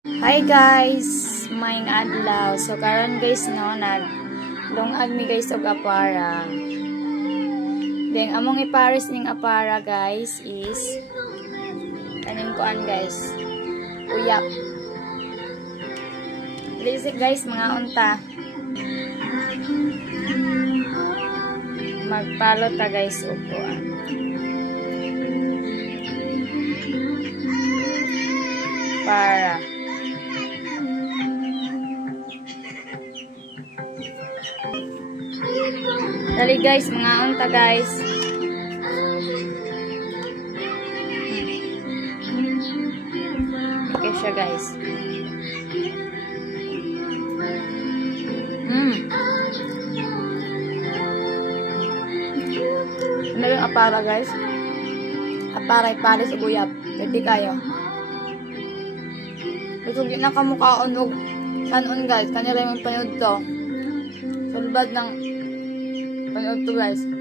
Hi guys, maing adlaw. So karon guys no, naglungag mi guys og apara. Then among ipares ning apara guys is kanin kuan guys. Uyap. Dili guys mga unta. Magpalo ta guys og kuan. Para dali guys, mga unta guys. Okay siya guys. Ano yung apara guys? Apara ipares o guyap. Pwede kayo. Gusto yun na kamukhaon o kanon guys. Kanila yung panood to. Sulbad ng panood to guys.